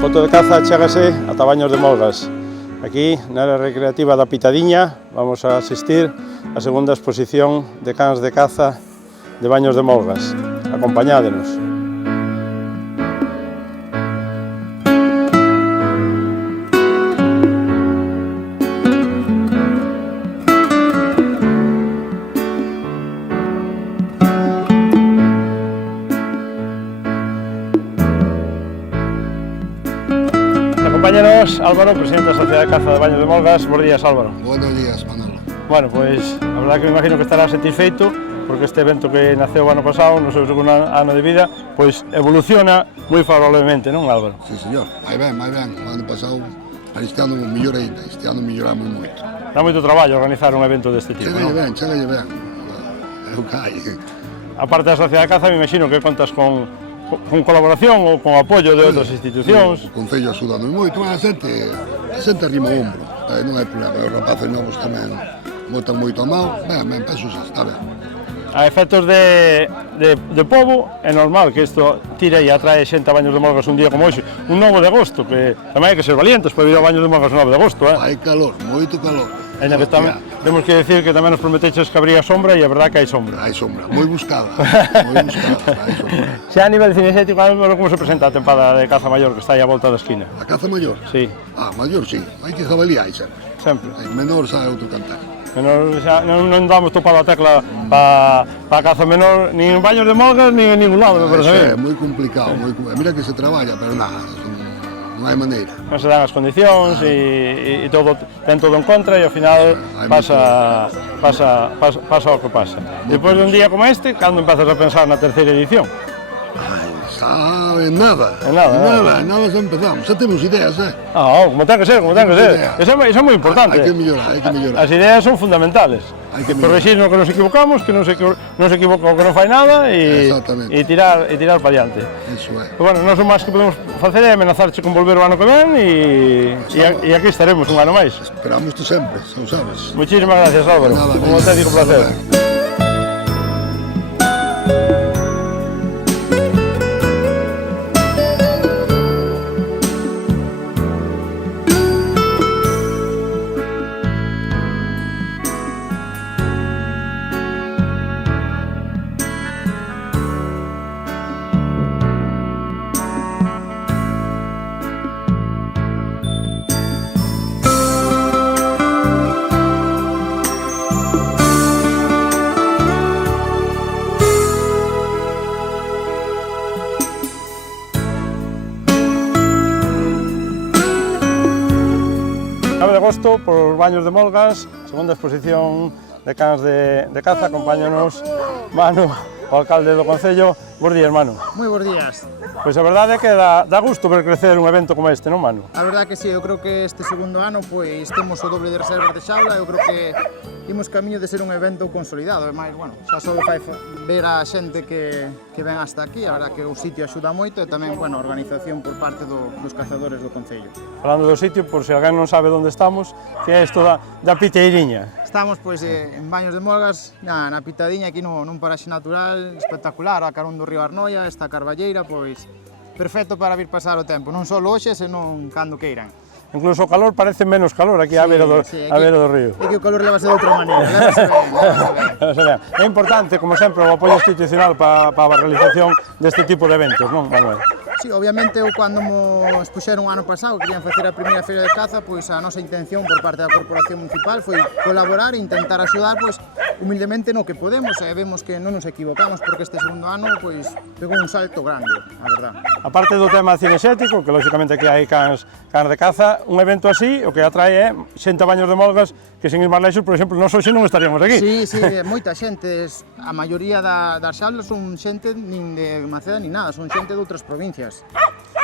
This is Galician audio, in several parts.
Foto de caza chégase ata Baños de Molgas. Aquí, na área recreativa da Pitadiña, vamos a asistir á segunda exposición de cans de caza de Baños de Molgas. Acompañádenos. Acompáñanos Álvaro, presidente da Sociedade de Caza de Baños de Molgas. Bos días, Álvaro. Buenos días, Manolo. Bueno, pois, a verdade que me imagino que estará satisfeito porque este evento que naceu o ano pasado, no seu segundo ano de vida, pois evoluciona moi favorablemente, non, Álvaro? Sí, señor. Vai ben, vai ben. O ano pasado, este ano mellor ainda. Este ano melloramos moito. Dá moito traballo organizar un evento deste tipo, non? Chegalle ben. É o que hai. A parte da Sociedade de Caza, me imagino que contas con colaboración ou con apoio de outras institucións. O Concello axudanos moito, a xente arrima o ombro. Non hai problema. Os rapaces novos tamén botan moito a mão. Ben, penso xa, está ben. A efectos de pobo, é normal que isto tire e atrae xente a Baños de Molgas un día como hoxe, un 9 de agosto, que tamén hai que ser valientes para ir a Baños de Molgas o 9 de agosto, Hai calor, moito calor. Ainda que tamén, temos que decir que tamén nos prometeches que habría sombra e a verdade que hai sombra. Hai sombra, moi buscada, hai sombra. Xa a nivel cinexético, como se presenta a tempada de caza maior que está aí a volta da esquina? A caza maior? Sí. Maior sí, hai que jabalí hai sempre. Sempre? Menor sabe outro cantar. Menor, xa, non damos topado a tecla para a caza menor, nin en Baños de Molgas, nin en ningún lado, me parece. É moi complicado, mira que se traballa, pero nada, non hai maneira. Non se dan as condicións e todo, ten todo en contra e ao final pasa o que pasa. Depois de un día como este, cando empezas a pensar na terceira edición? Sabe nada. Nada xa empezamos, xa temos ideas, como ten que ser, Eso é moi importante. Hai que mellorar. As ideas son fundamentales. Corregir no que nos equivocamos, que non se equivoca o que non fai nada e tirar para diante. Iso é. Bueno, nós o máis que podemos facer é amenazarche con volver o ano que ven e aquí estaremos un ano máis. Esperamos sempre, xa o sabes. Muchísimas gracias, Álvaro. Un auténtico placer. De agosto, por Baños de Molgas, segunda exposición de cans de caza. Acompáñanos Manu, o alcalde do Concello. Bos días, Manu. Moi bons días. Pois a verdade é que dá gusto ver crecer un evento como este, non, Manu? A verdade que sí, eu creo que este segundo ano pois temos o doble de reservas de xaula, eu creo que imos camiño de ser un evento consolidado, e máis, bueno, xa só fai ver a xente que ven hasta aquí, a verdade que o sitio axuda moito e tamén, bueno, a organización por parte dos cazadores do Concello. Falando do sitio, por se alguén non sabe onde estamos, que é isto da Piteiriña. Estamos pois en Baños de Molgas, na Pitadiña, aquí nun paraxe natural espectacular, a carón do río Arnoia, esta carballeira, pois perfecto para vir pasar o tempo, non só hoxe, senón cando queiran. Incluso o calor parece menos calor aquí á beira do río. É que o calor levase de outra maneira, levase ben. É importante, como sempre, o apoio institucional para a realización deste tipo de eventos, non, Manuel? Sí, obviamente, eu cando nos puxeron o ano pasado, querían facer a primeira feira de caza, pois a nosa intención por parte da Corporación Municipal foi colaborar e intentar axudar, pois, humildemente no que podemos e vemos que non nos equivocamos porque este segundo ano pois pegou un salto grande, a verdad. A parte do tema cinexético, que lógicamente que hai cans de caza, un evento así o que atrae é xente a Baños de Molgas que sen ir máis lexos, por exemplo, nós hoxe non estaríamos aquí. Sí, moita xente, a maioría das xaulas son xente nin de Maceda nin nada, son xente de outras provincias.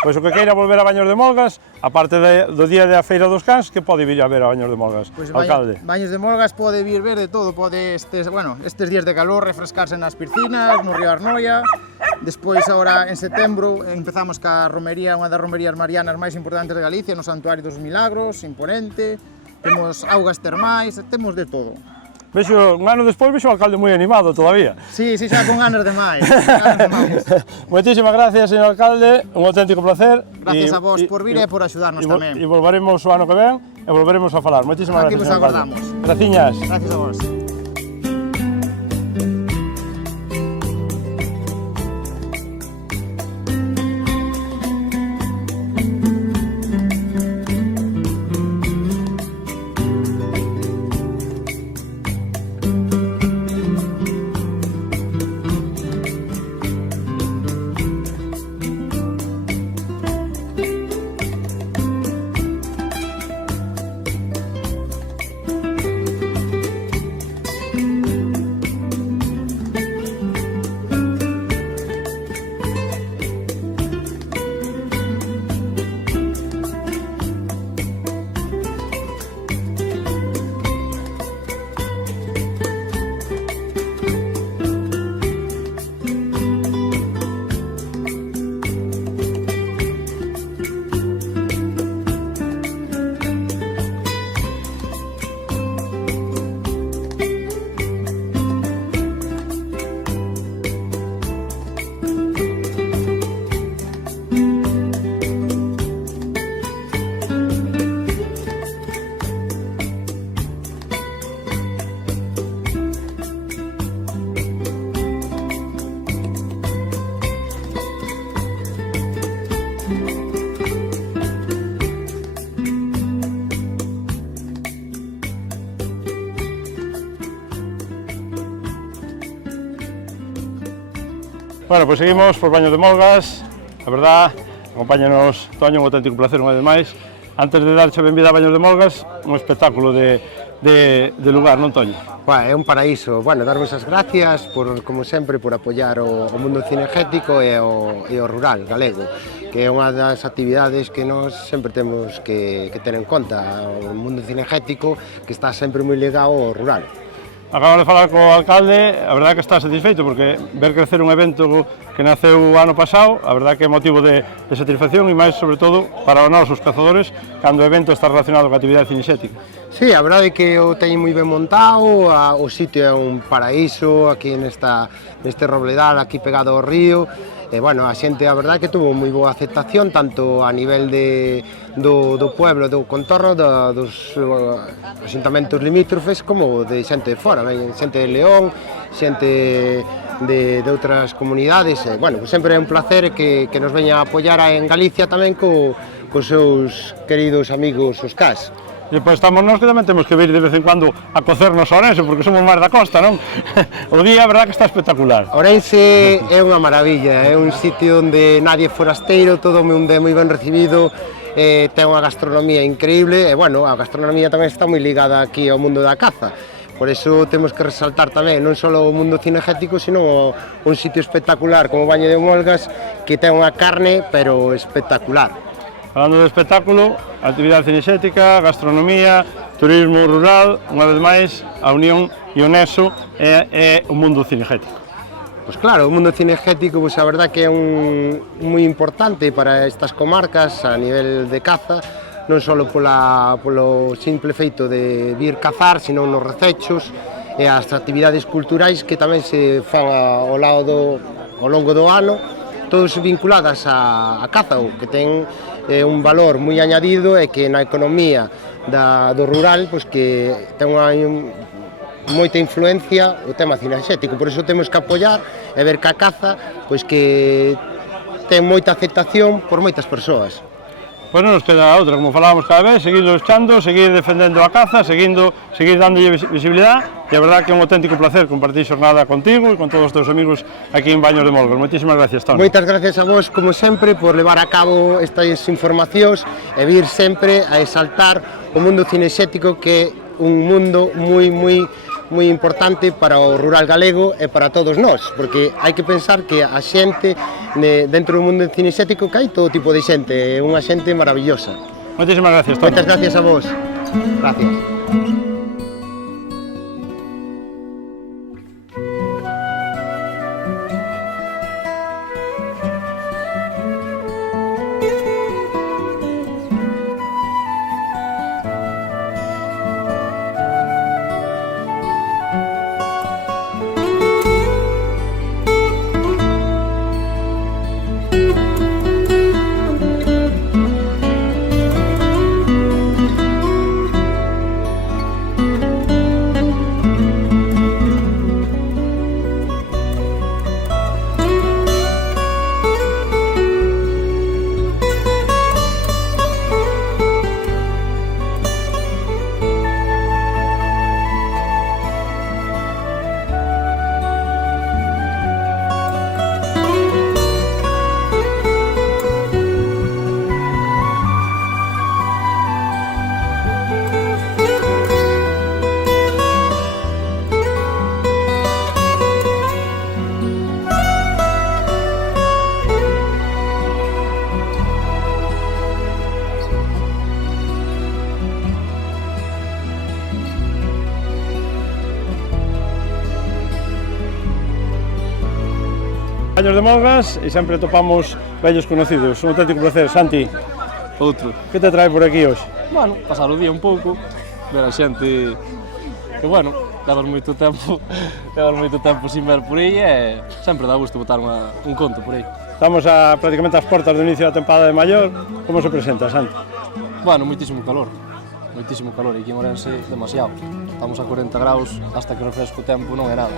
Pois o que queira volver a Baños de Molgas, aparte do día da Feira dos Cans, que pode vir a ver a Baños de Molgas, alcalde? Baños de Molgas pode vir ver de todo, pode estes días de calor refrescarse nas piscinas, no río Arnoia. Despois, agora, en setembro, empezamos ca romería, unha das romerías marianas máis importantes de Galicia, no Santuario dos Milagros, imponente. Temos augas termais, temos de todo. Vexo, un ano despois, vexo o alcalde moi animado todavía. Sí, xa con ganas de máis. Moitísimas gracias, señor alcalde, un auténtico placer. Gracias a vos por vir e por axudarnos tamén. E volveremos o ano que ven e volveremos a falar. Moitísimas gracias, señor alcalde. Graciñas. Gracias a vos. Bueno, pois seguimos por Baños de Molgas, a verdad, acompáñanos Toño, un auténtico placer unha vez máis. Antes de darche a benvida a Baños de Molgas, un espectáculo de lugar, non Toño? É un paraíso, darvos as gracias, como sempre, por apoiar o mundo cinegético e o rural galego, que é unha das actividades que nós sempre temos que ter en conta, o mundo cinegético que está sempre moi ligado ao rural. Acabo de falar co alcalde, a verdade que está satisfeito porque ver crecer un evento que naceu o ano pasado, a verdade que é motivo de satisfacción e máis, sobre todo, para os nosos cazadores, cando o evento está relacionado coa actividade cinexética. Sí, a verdade é que o teñen moi ben montado, o sitio é un paraíso, aquí neste robledal, aquí pegado ao río, e, a xente, a verdade que tuvo moi boa aceptación, tanto a nivel do pueblo, do contorno, dos asentamentos limítrofes, como de xente de fora, xente de León, xente de outras comunidades, e, sempre é un placer que nos veña a apoiar en Galicia tamén cos seus queridos amigos os CAS. E pois estamos nós que tamén temos que vir de vez en cuando a cocernos a Ourense, porque somos máis da costa, non? O día, a verdade que está espectacular. Ourense é unha maravilla, é un sitio onde nadie é forasteiro, todo onde é moi ben recibido, ten unha gastronomía increíble, e, a gastronomía tamén está moi ligada aquí ao mundo da caza. Por iso temos que resaltar tamén non só o mundo cinegético, sino un sitio espectacular como Baño de Molgas, que ten unha carne, pero espectacular. Falando de espectáculo, actividade cinexética, gastronomía, turismo rural, unha vez máis, a unión e o nexo é o mundo cinegético. Pois claro, o mundo cinegético, a verdade que é moi importante para estas comarcas a nivel de caza, non só polo simple feito de vir cazar, sino nos recechos e as actividades culturais que tamén se fan ao longo do ano, todos vinculadas á caza, o que ten un valor moi añadido e que na economía do rural que ten moita influencia o tema cinexético, por iso temos que apoiar e ver que a caza que ten moita aceptación por moitas persoas. Pois non nos queda outra, como falábamos cada vez, seguir loxando, seguir defendendo a caza, seguir dándolle visibilidade, e a verdad que é un auténtico placer compartir xornada contigo e con todos os teus amigos aquí en Baños de Molgos. Moitísimas gracias, Toni. Moitas gracias a vos, como sempre, por levar a cabo estas informacións e vir sempre a exaltar o mundo cinexético, que é un mundo moi importante para o rural galego e para todos nós, porque hai que pensar que a xente dentro do mundo cinexético que hai todo tipo de xente, é unha xente maravillosa. Moitísimas gracias, Toni. Moitas gracias a vos. Gracias. Baños de Molgas e sempre topamos vellos conocidos. Un auténtico placer. Santi, Outro. que te trae por aquí hoxe? Bueno, pasar o día un pouco, ver a xente que, bueno, levas moito tempo sin ver por aí e sempre dá gusto botar un conto por aí. Estamos prácticamente ás portas do inicio da tempada de Maior. Como se presenta, Santi? Bueno, moitísimo calor, e aquí en Ourense demasiado. Estamos a 40 graus, hasta que refresco o tempo non é nada.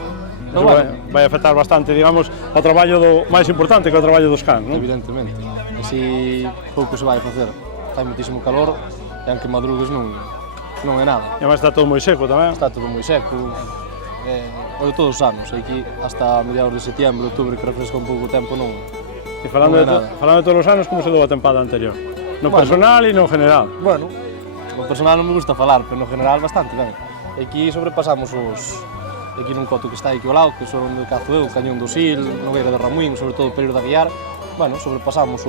Pero Eso bueno, vai afectar bastante, digamos, ao traballo máis importante que é o traballo dos cans, non? evidentemente, así pouco se vai facer. Fai moitísimo calor e aunque madrugues non é nada. E además está todo moi seco tamén. Está todo moi seco, o de todos os anos, aquí hasta mediados de setembro, outubro, que refresca un pouco o tempo, non E falando non é nada. de todos os anos, como se dou a tempada anterior? No Bueno. personal e no general. Bueno, no personal non me gusta falar, pero no general bastante ben. Aquí sobrepasamos aquí nun coto que está aquí ao lado, que son onde cazo eu, Cañón do Sil, Nogueira de Ramuín, sobre todo o Pereiro da Guiar. Bueno, sobrepasamos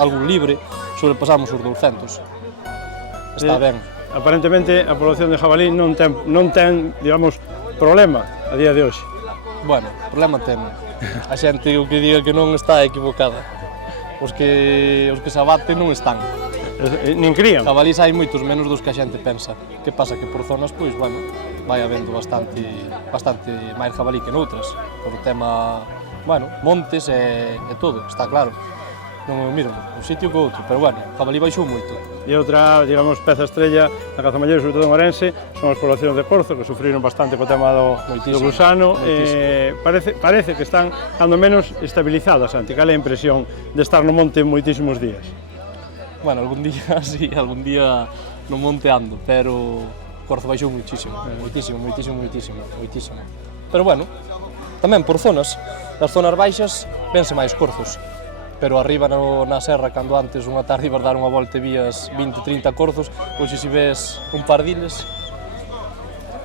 algún libre, sobrepasamos os 200. Está ben. Aparentemente, a población de jabalí non ten, digamos, problema a día de hoxe. Bueno, problema ten. A xente o que diga que non está equivocada. Os que se abaten non están. Nin crían. Jabalís hai moitos menos dos que a xente pensa. Que pasa que por zonas, pois, bueno, vai habendo bastante máis jabalí que noutras. Por o tema, bueno, montes e todo, está claro. Non é o mesmo, un sitio que outro, pero bueno, jabalí baixou moito. E outra, digamos, peza estrella da caza maior, sobre todo en Ourense, son as poblacións de corzo, que sufriron bastante co tema do gusano. Parece que están, cando menos, estabilizadas, Santi. Cal é a impresión de estar no monte moitísimos días? Bueno, algún día, sí, algún día no monte ando, pero o corzo baixou moitísimo. Pero bueno, tamén por zonas, das zonas baixas, vense máis corzos. Pero arriba na serra, cando antes unha tarde ibas dar unha volta e vías 20-30 corzos, hoxe se ves un par diles,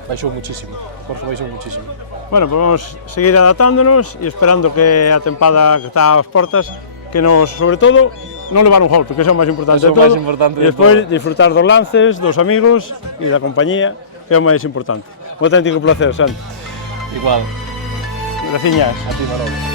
baixou muchísimo, o corzo baixou muchísimo. Bueno, pues vamos seguir adaptándonos e esperando que a tempada que está ás portas, que nos, sobre todo, non levar un golpe, que é o máis importante de todo, e despois disfrutar dos lances, dos amigos e da compañía, que é o máis importante. Un auténtico placer, Santi. Igual. Graciñas. A ti, Manolo.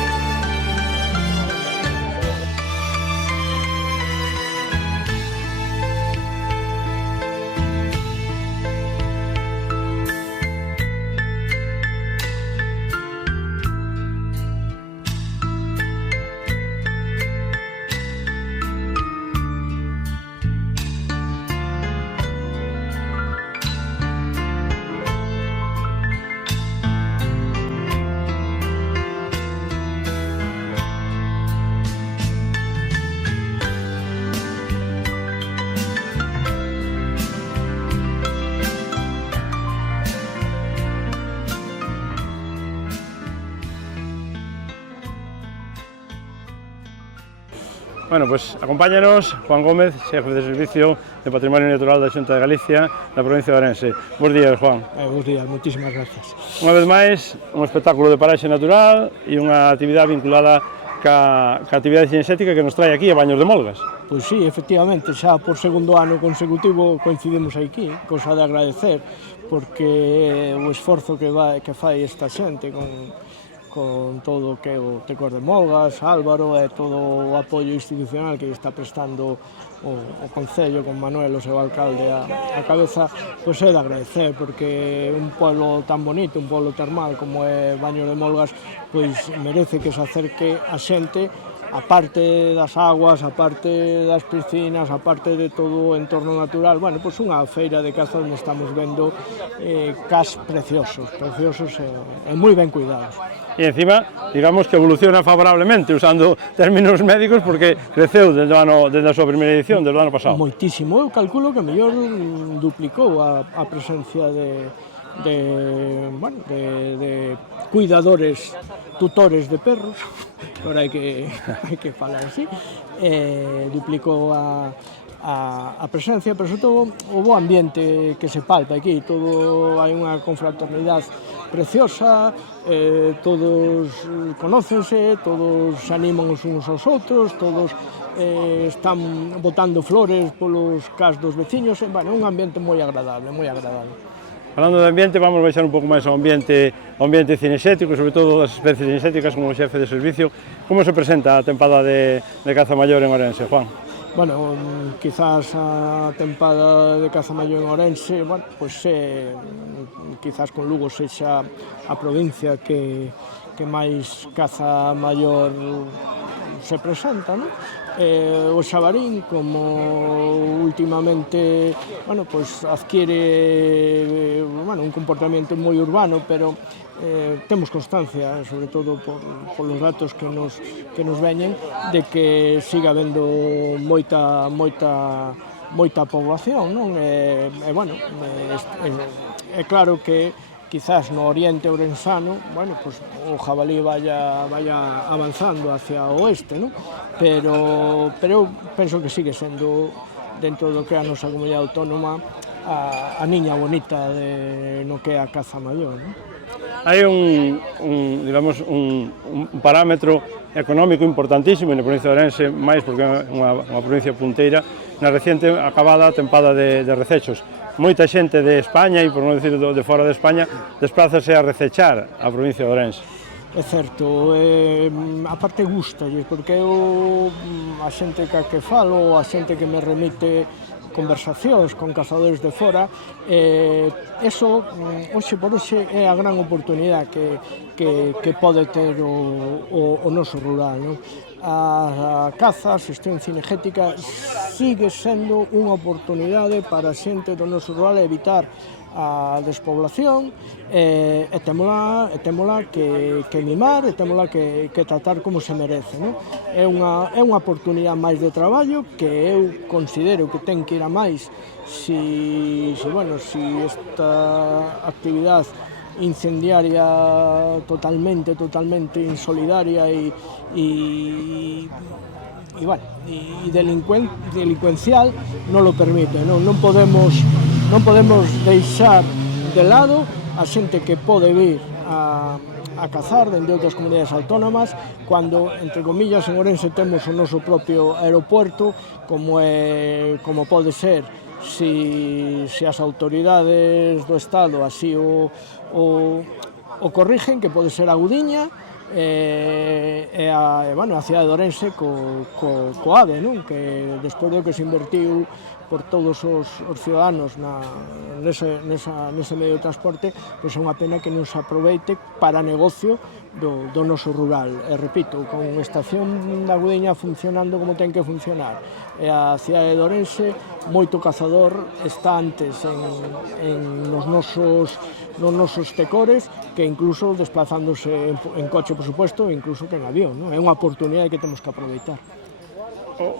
Bueno, pues acompáñanos Juan Gómez, xefe de Servicio de Patrimonio Natural da Xunta de Galicia da provincia de Ourense. Bos días, Juan. Bos días, moitísimas gracias. Unha vez máis, un espectáculo de paraxe natural e unha actividade vinculada ca actividade cinexética que nos trae aquí a Baños de Molgas. Pois sí, efectivamente, xa por segundo ano consecutivo coincidimos aquí, cosa de agradecer, porque o esforzo que fai esta xente con todo o que o Tecos de Molgas, Álvaro e todo o apoio institucional que está prestando o Concello con Manuel, o seu alcalde, a cabeza, pois é de agradecer, porque un pueblo tan bonito, un pueblo termal como é Baños de Molgas, pois merece que se acerque a xente, aparte das aguas, aparte das piscinas, aparte de todo o entorno natural, bueno, pois unha feira de caza onde estamos vendo cas preciosos e moi ben cuidados. E encima, digamos que evoluciona favorablemente, usando términos médicos, porque creceu desde a súa primeira edición, desde o ano pasado. Moitísimo, eu calculo que mellor duplicou a presencia de cuidadores, tutores de perros, agora hai que falar así, duplicou a presencia, pero sobre todo o bo ambiente que se palpa aquí, todo hai unha confraternidade preciosa, todos conócense, todos se animan os uns aos outros, todos están botando flores polos cas dos veciños, bueno, un ambiente moi agradable, moi agradable. Falando de ambiente, vamos baixar un pouco máis ao ambiente cinexético, sobre todo das especies cinexéticas como xefe de servicio. Como se presenta a tempada de caza maior en Ourense, Juan? Bueno, quizás a tempada de caza maior en Ourense, bueno, pois quizás con Lugo sexa a provincia que máis caza maior se presenta, non? O xabarín, como últimamente, bueno, pois adquiere un comportamento moi urbano, pero temos constancia, sobre todo polos datos que nos veñen, de que siga habendo moita poboación, non? Bueno, é claro que quizás no oriente ourensano, bueno, pues o jabalí vaya avanzando hacia o oeste, ¿no? Pero eu penso que sigue sendo, dentro do que é a nosa comunidade autónoma, a niña bonita de no que é a caza maior, ¿no? Hai un parámetro económico importantísimo na provincia de Ourense, máis porque é unha provincia punteira, na reciente acabada tempada de recechos. Moita xente de España, e por non dicir de fora de España, desplázase a recechar a provincia de Ourense. É certo, a parte gustalle, porque eu, a xente que falo, a xente que me remite conversacións con cazadores de fora, eso, hoxe por hoxe, é a gran oportunidade que pode ter o noso rural, non? A caza, a xestión cinegética, sigue sendo unha oportunidade para a xente do noso rural evitar a despoblación, e témola que mimar, e témola que tratar como se merece, non? É unha oportunidade máis de traballo que eu considero que ten que ir a máis si esta actividade incendiaria totalmente insolidaria e delincuencial non lo permite, non podemos deixar de lado a xente que pode vir a cazar dende outras comunidades autónomas, cando, entre comillas, en Ourense temos o noso propio aeropuerto, como pode ser si as autoridades do Estado así o corrigen, que pode ser a Gudiña, e a cidade de Ourense co AVE, non? Que despois do que se invertiu por todos os ciudadanos nese medio de transporte, pois é unha pena que non se aproveite para negocio do noso rural. E repito, con a estación da Gudiña funcionando como ten que funcionar, e a cidade de Ourense, moito cazador está antes nos nosos tecores, que incluso desplazándose en coche, por supuesto, e incluso que en avión, non? É unha oportunidade que temos que aproveitar.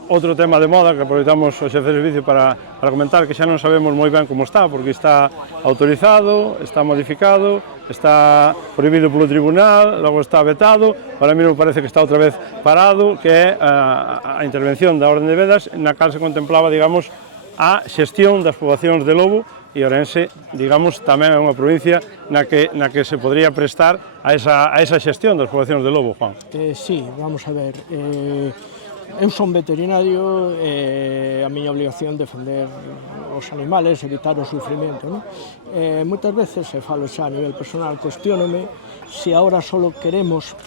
outro tema de moda que aproveitamos o xefe de servicio para comentar, que xa non sabemos moi ben como está, porque está autorizado, está modificado, está prohibido polo tribunal, logo está vetado, para mí me parece que está outra vez parado, que é a intervención da Orde de Vedas, na cal se contemplaba, digamos, a xestión das poboacións de lobo, e Ourense, digamos, tamén é unha provincia na que se podría prestar a esa xestión das poboacións de lobo, Juan. Sí, vamos a ver. Eu son veterinario e a miña obligación é defender os animales, evitar o sufrimento, non? Moitas veces, se falo xa a nivel personal, cuestionome se agora só queremos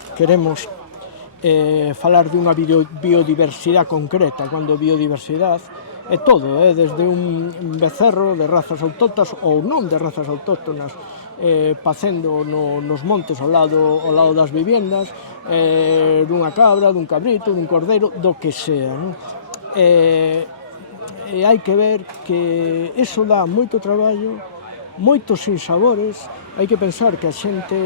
falar dunha biodiversidade concreta, cando biodiversidade é todo, desde un becerro de razas autóctonas ou non de razas autóctonas, pacendo nos montes ao lado das viviendas, dunha cabra, dun cabrito, dun cordeiro, do que sea, non? E hai que ver que iso dá moito traballo, moitos sinsabores. Hai que pensar que a xente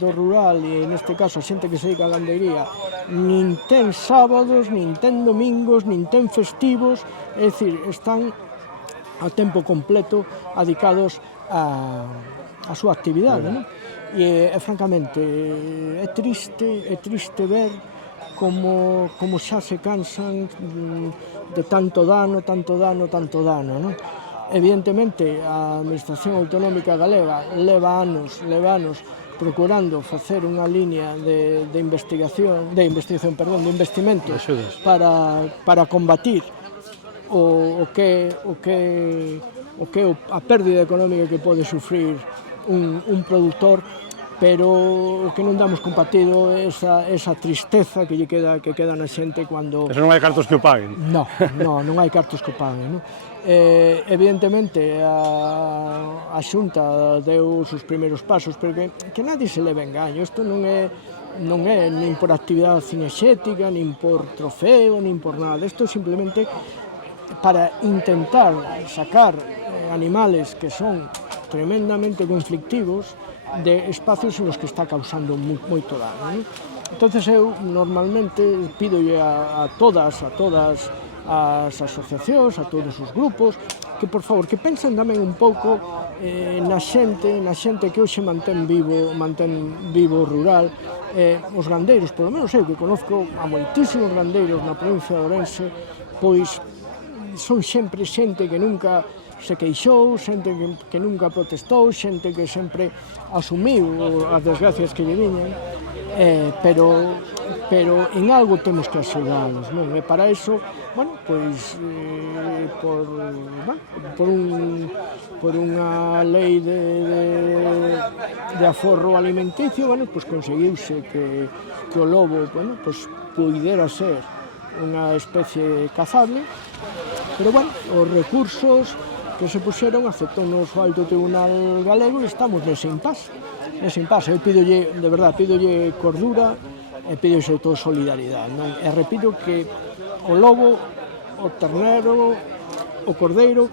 do rural, e neste caso a xente que se dedica á gandeiría, nin ten sábados, nin ten domingos, nin ten festivos, é dicir, están a tempo completo adicados a súa actividade, non? E francamente é triste ver como xa se cansan de tanto dano, non? Evidentemente, a Administración Autonómica Galega leva anos procurando facer unha línea de investimentos para combatir o que a pérdida económica que pode sufrir un produtor, pero o que non damos compartido é esa tristeza que queda na xente cando... Eso non hai cartos que o paguen. Non hai cartos que o paguen, non? Evidentemente, a Xunta deu os seus primeiros pasos, pero que nadie se leve engaño. Isto non é nin por actividade cinexética, nin por trofeo, nin por nada. Isto é simplemente para intentar sacar animales que son tremendamente conflictivos de espacios en los que está causando moito dano, non? Entonces eu normalmente pidolle a todas as asociacións, a todos os grupos, que por favor que pensen tamén un pouco na xente que hoxe mantén vivo o rural, os gandeiros, polo menos eu que conozco a moitísimos gandeiros na provincia de Ourense, pois son sempre xente que nunca se queixou, xente que nunca protestou, xente que sempre asumiu as desgracias que lle viñan, pero en algo temos que axudalos, non? E para iso, bueno, pois por unha lei de aforro alimenticio, bueno, pois conseguiuse que o lobo, bueno, pois puidera ser unha especie cazable, pero bueno, os recursos que se puxeron aceptóunos o Alto Tribunal Galego e estamos nese impasse. Eu pídolle, de verdade, pídolle cordura e pídolle sobre todo solidaridade, non? E repito que o lobo, o ternero, o cordeiro,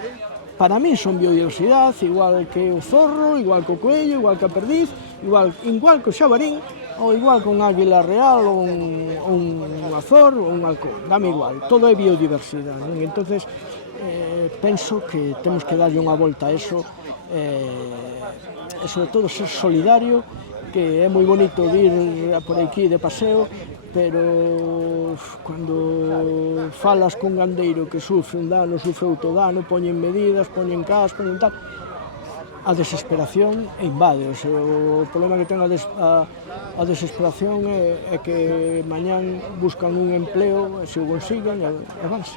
para mí son biodiversidade, igual que o zorro, igual que o coello, igual que a perdiz, igual que o xabarín, ou igual que un águila real, ou un azor, ou un halcón, dame igual, todo é biodiversidade, non? Entonces, penso que temos que darlle unha volta a eso, e sobre todo ser solidario, que é moi bonito ir por aquí de paseo, pero cando falas con gandeiro que sufre un dano, sufre outro dano, poñen medidas, poñen cas, poñen tal, a desesperación invade. O problema que ten a desesperación é que mañán buscan un empleo, e se o consiguen, e vanse.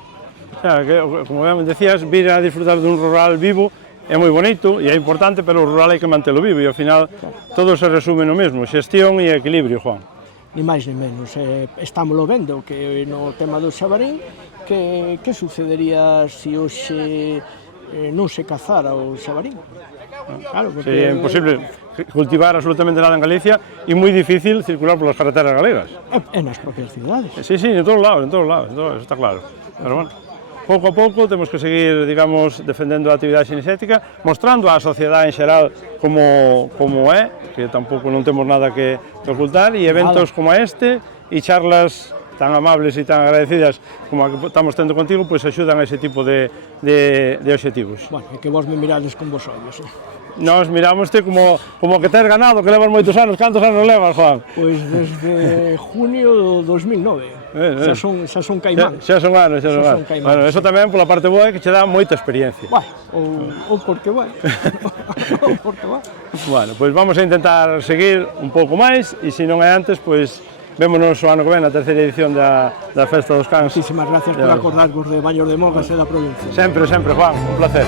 Claro, que, como ben decías, vir a disfrutar dun rural vivo é moi bonito e é importante, pero o rural hai que mantelo vivo e ao final todo se resume no mesmo, xestión e equilibrio, Juan. Ni máis ni menos, estámoslo vendo que no tema do xabarín, que sucedería se hoxe non se cazara o xabarín? Claro, porque... Sería imposible cultivar absolutamente nada en Galicia e moi difícil circular polas carreteras galegas. E nas propias cidades. Sí, en todos lados, eso está claro. Pero bueno, pouco a pouco temos que seguir, digamos, defendendo a actividade cinexética, mostrando á sociedade en xeral como é, que tampouco non temos nada que ocultar, e eventos como este, e charlas tan amables e tan agradecidas como a que estamos tendo contigo, pois axudan a ese tipo de obxectivos. Bueno, é que vos me mirades con vos ollos, Nos miramoste como que tes ganado, que levas moitos anos. Cantos anos levas, Juan? Pois desde junio do 2009. Xa son caimán. Xa son anos, xa son anos. Bueno, eso tamén pola parte boa é que che dá moita experiencia. Bueno, ou porque vai. Ou porque vai. Bueno, pois vamos a intentar seguir un pouco máis e se non é antes, pois vémonos o ano que ven na terceira edición da Festa dos Cans. Muchísimas gracias por acordarvos de Baños de Mogas e da provincia. Sempre, Juan, un placer.